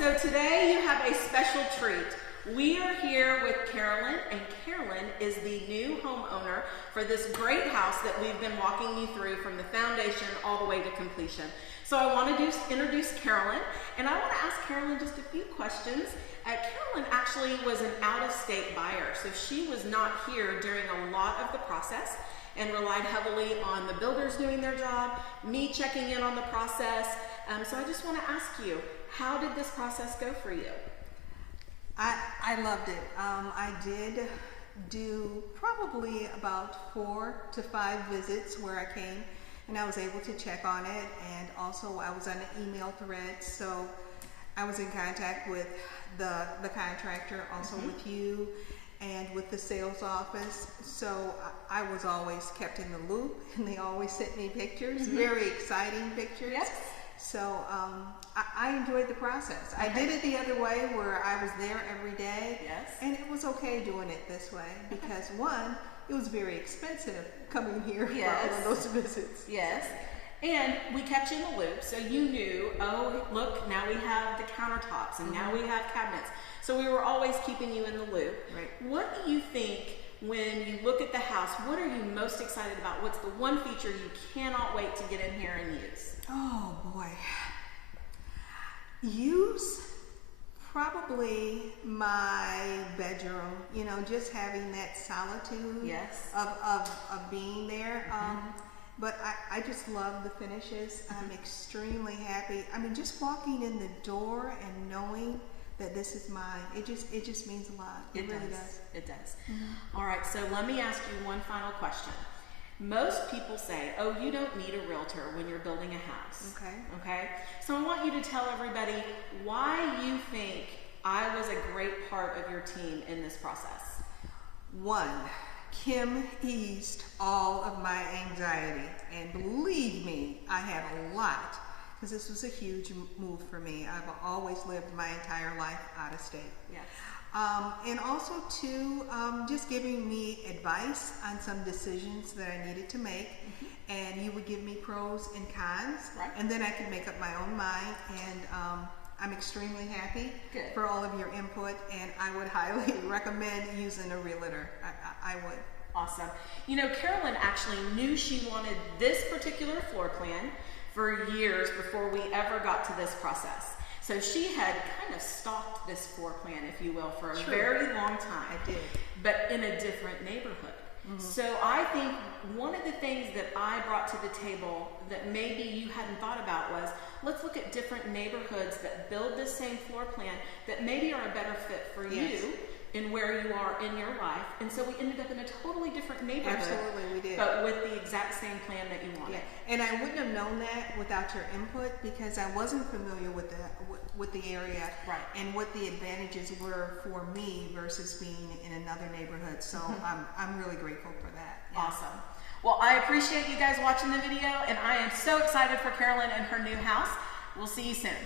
So today you have a special treat. We are here with Carolyn, and Carolyn is the new homeowner for this great house that we've been walking you through from the foundation all the way to completion. So I want to introduce Carolyn, and I want to ask Carolyn just a few questions. Carolyn actually was an out-of-state buyer, so she was not here during a lot of the process and relied heavily on the builders doing their job, me checking in on the process. So I just want to ask you, how did this process go for you? I loved it. I did do probably about 4 to 5 visits where I came and I was able to check on it, and also I was on an email thread, so I was in contact with the contractor, also with you and with the sales office, so I was always kept in the loop, and they always sent me pictures, very exciting pictures. Yes. So I enjoyed the process. I did it the other way where I was there every day. Yes. And it was okay doing it this way because one, it was very expensive coming here for all of those visits. Yes. And we kept you in the loop, so you knew, oh, look, now we have the countertops and now we have cabinets. So we were always keeping you in the loop. Right. What do you think when you look at the house, what are you most excited about? What's the one feature you cannot wait to get in here and use? Oh boy. Use probably my bedroom, you know, just having that solitude of being there. But I just love the finishes. I'm extremely happy. I mean, just walking in the door and knowing that this is mine, it just means a lot. It really does. It does. All right, so let me ask you one final question. Most people say, oh, you don't need a realtor when you're building a house. Okay? So I want you to tell everybody why you think I was a great part of your team in this process. One, Kim eased all of my anxiety, and believe me, I had a lot, because this was a huge move for me. I've always lived my entire life out of state. Yes. And also too, just giving me advice on some decisions that I needed to make, and you would give me pros and cons, and then I could make up my own mind, and I'm extremely happy for all of your input, and I would highly recommend using a realtor. I would. Awesome. You know, Carolyn actually knew she wanted this particular floor plan for years before we ever got to this process. So she had kind of stalked this floor plan, if you will, for a very long time. I did. But in a different neighborhood. So I think one of the things that I brought to the table that maybe you hadn't thought about was, let's look at different neighborhoods that build this same floor plan that maybe are a better fit for you in where you are in your life. And so we ended up in a totally different neighborhood. Absolutely, we did. But with the exact same plan that you wanted. And I wouldn't have known that without your input, because I wasn't familiar with the area and what the advantages were for me versus being in another neighborhood. So I'm really grateful for that. Awesome. Well, I appreciate you guys watching the video, and I am so excited for Carolyn and her new house. We'll see you soon.